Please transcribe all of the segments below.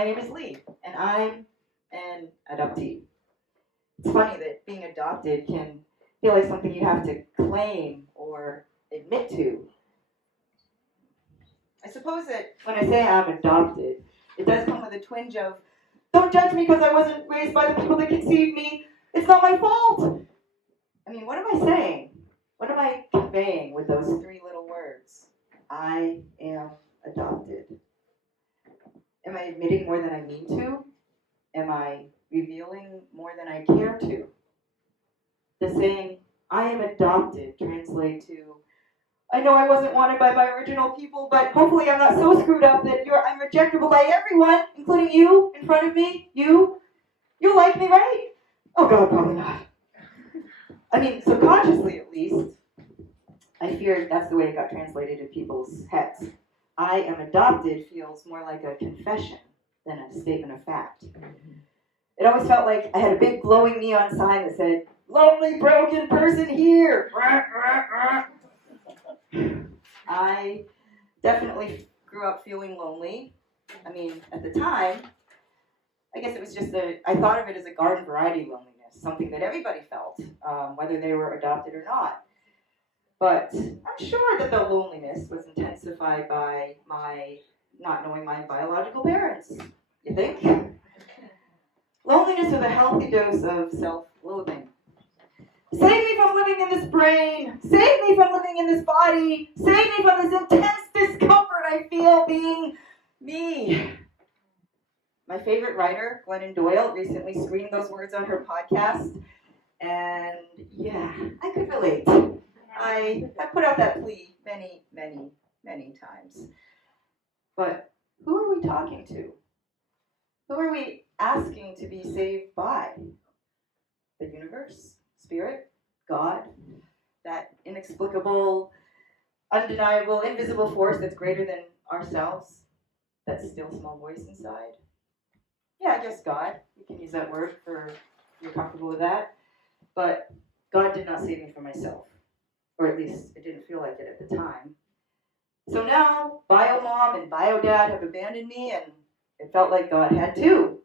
My name is Lee, and I'm an adoptee. It's funny that being adopted can feel like something you have to claim or admit to. I suppose that when I say I'm adopted, it does come with a twinge of, don't judge me because I wasn't raised by the people that conceived me. It's not my fault. I mean, what am I saying? What am I conveying with those three little words? I am adopted. Am I admitting more than I mean to? Am I revealing more than I care to? The saying, I am adopted, translate to, I know I wasn't wanted by my original people, but hopefully I'm not so screwed up that I'm rejectable by everyone, including you in front of me. You like me, right? Oh God, probably not. I mean, subconsciously at least, I fear that's the way it got translated in people's heads. I am adopted feels more like a confession than a statement of fact. It always felt like I had a big glowing neon sign that said, lonely broken person here. I definitely grew up feeling lonely. I mean, at the time, I guess it was just I thought of it as a garden variety loneliness, something that everybody felt, whether they were adopted or not. But I'm sure that the loneliness was intensified by my not knowing my biological parents. You think? Loneliness with a healthy dose of self-loathing. Save me from living in this brain. Save me from living in this body. Save me from this intense discomfort I feel being me. My favorite writer, Glennon Doyle, recently screened those words on her podcast. And yeah, I could relate. I have put out that plea many, many, many times. But who are we talking to? Who are we asking to be saved by? The universe? Spirit? God? That inexplicable, undeniable, invisible force that's greater than ourselves? That still small voice inside? Yeah, I guess God. You can use that word if you're comfortable with that. But God did not save me from myself. Or at least it didn't feel like it at the time. So now, bio mom and bio dad have abandoned me, and it felt like God had too.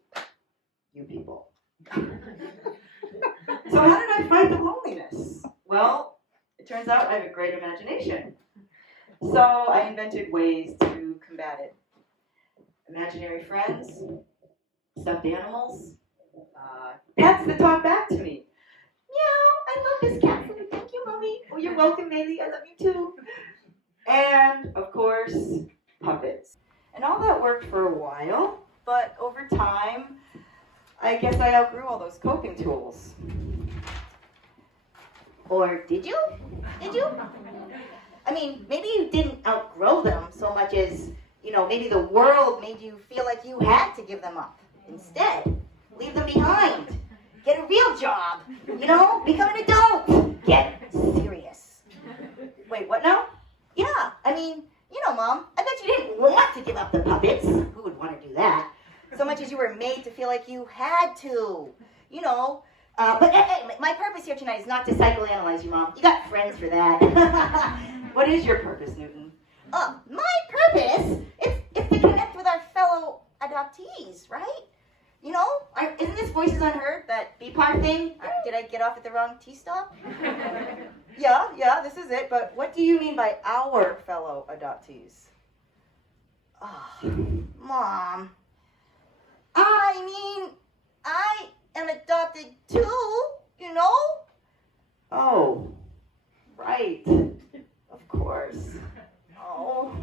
You people. So how did I fight the loneliness? Well, it turns out I have a great imagination. So I invented ways to combat it. Imaginary friends, stuffed animals, pets that talk back to me. Meow, I love this cat food. Thank you, Mommy. Oh, you're welcome, Maylee. I love you too. And, of course, puppets. And all that worked for a while, but over time, I guess I outgrew all those coping tools. Or did you? Did you? I mean, maybe you didn't outgrow them so much as, maybe the world made you feel like you had to give them up. Instead, leave them behind. Get a real job. Become an adult. Get serious. Wait, what now? Yeah, I mean, Mom, I bet you didn't want to give up the puppets. Who would want to do that? So much as you were made to feel like you had to. But hey, my purpose here tonight is not to psychoanalyze you, Mom. You got friends for that. What is your purpose, Newton? My purpose is to connect with our fellow adoptees, right? Isn't this Voices Unheard, that BPAR thing? Did I get off at the wrong T-stop? Yeah, this is it. But what do you mean by our fellow adoptees? Oh, Mom. I mean, I am adopted too, Oh, right. Of course. Oh.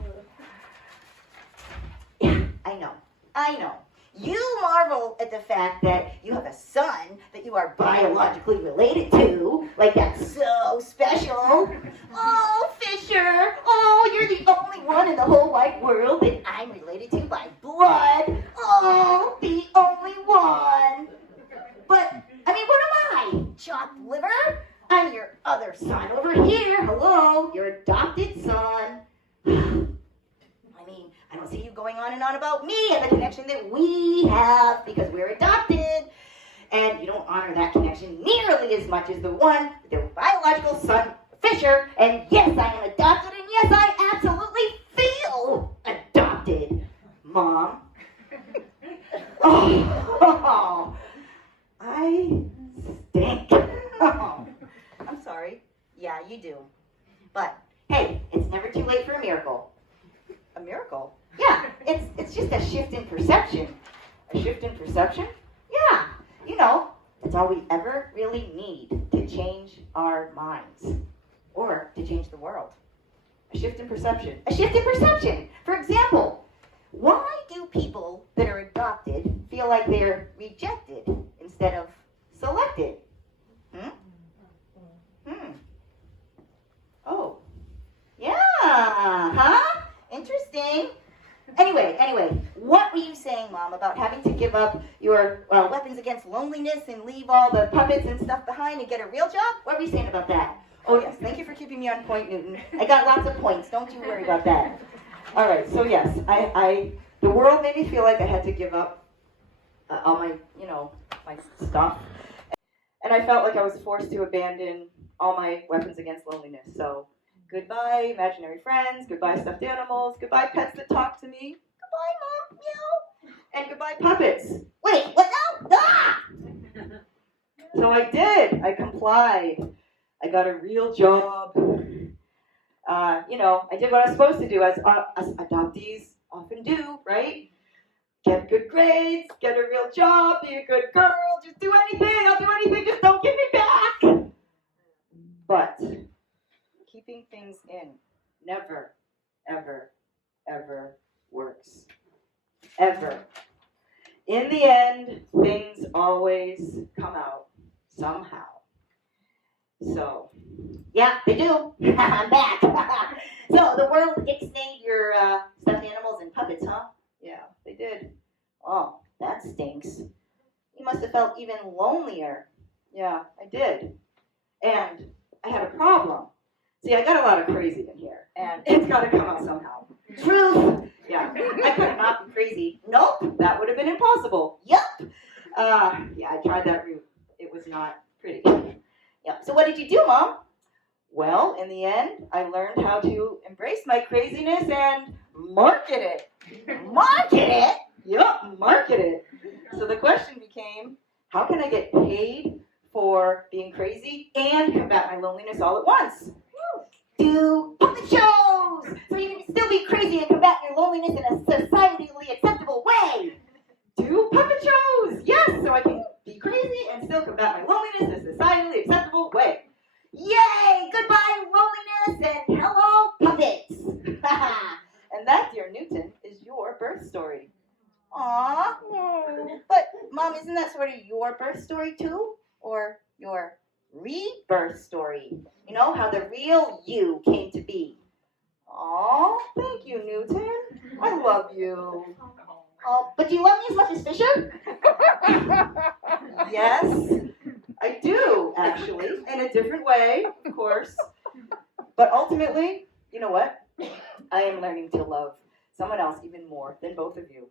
Yeah, I know. You marvel at the fact that you have a son that you are biologically related to, like that's so special. Oh, Fisher, you're the only one in the whole wide world that I'm related to by blood. Oh, the only one. But, what am I? Chopped liver? I'm your other son over here. Hello, your adopted son. I don't see you going on and on about me and the connection that we have because we're adopted. And you don't honor that connection nearly as much as the one with your biological son, Fisher. And yes, I am adopted, and yes, I absolutely feel adopted, Mom. too late for a miracle. A miracle? Yeah, it's just a shift in perception. A shift in perception? Yeah, you know, it's all we ever really need to change our minds or to change the world. A shift in perception. A shift in perception. For example, why do people that are adopted feel like they're rejected instead of selected? Oh. Yeah, huh? Interesting. Anyway, what were you saying, Mom, about having to give up your weapons against loneliness and leave all the puppets and stuff behind and get a real job? What were you saying about that? Oh, yes, thank you for keeping me on point, Newton. I got lots of points. Don't you worry about that. All right, so yes, the world made me feel like I had to give up all my, my stuff. And I felt like I was forced to abandon all my weapons against loneliness. So goodbye, imaginary friends. Goodbye, stuffed animals. Goodbye, pets that talk to me. Goodbye, Mom. Meow. And goodbye, puppets. Wait, what now? Ah! So I did. I complied. I got a real job. I did what I was supposed to do, as adoptees often do, right? Get good grades, get a real job, be a good girl, just do anything, I'll do anything, just don't give me back. But keeping things in never, ever, ever works. Ever. In the end, things always come out somehow. So, yeah, they do. I'm back. So, the world ixnayed your stuffed animals and puppets, huh? Yeah, they did. Oh, that stinks. You must have felt even lonelier. Yeah, I did. And I had a problem. See, I got a lot of crazy in here, and it's got to come out somehow. Truth. Yeah, I could not be crazy. Nope, that would have been impossible. Yup. Yeah, I tried that route. It was not pretty. Yeah. So what did you do, Mom? Well, in the end, I learned how to embrace my craziness and market it. Market it? Yup, market it. So the question became, how can I get paid for being crazy and combat my loneliness all at once? Do puppet shows so you can still be crazy and combat your loneliness in a societally acceptable way. Do puppet shows, yes, so I can be crazy and still combat my loneliness in a societally acceptable way. Yay! Goodbye, loneliness, and hello, puppets. And that, dear Newton, is your birth story. Aww. But, Mom, isn't that sort of your birth story, too? Or your rebirth story? You know, how the real you came to be. Aw, thank you, Newton. I love you. Oh, but do you love me as much as Fisher? Yes, I do, actually. In a different way, of course. But ultimately, you know what? I am learning to love someone else even more than both of you.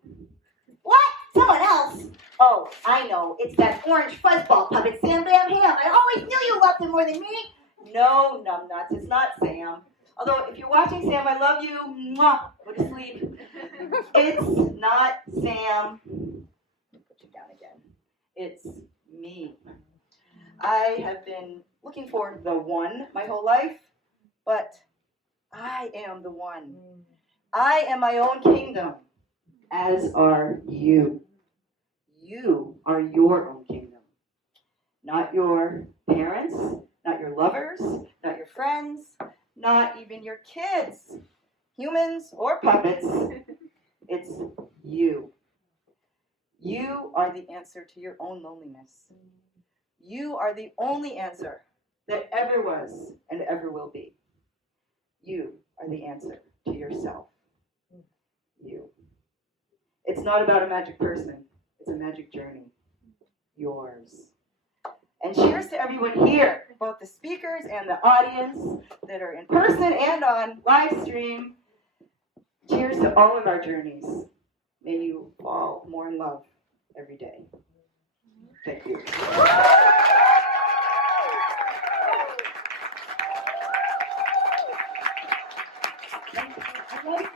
What? Someone else? Oh, I know. It's that orange fuzzball puppet, Sam Bam Ham. I always knew you loved him more than me. No, numbnuts. It's not Sam. Although, if you're watching, Sam, I love you. Mwah. Go to sleep. It's not Sam. Put you down again. It's me. I have been looking for the one my whole life, but I am the one. I am my own kingdom, as are you. You are your own kingdom. Not your parents, not your lovers, not your friends, not even your kids, humans or puppets. It's you. You are the answer to your own loneliness. You are the only answer that ever was and ever will be. You are the answer to yourself. You. It's not about a magic person. It's a magic journey. Yours. And cheers to everyone here, both the speakers and the audience that are in person and on live stream. Cheers to all of our journeys. May you fall more in love every day. Thank you. Thank you.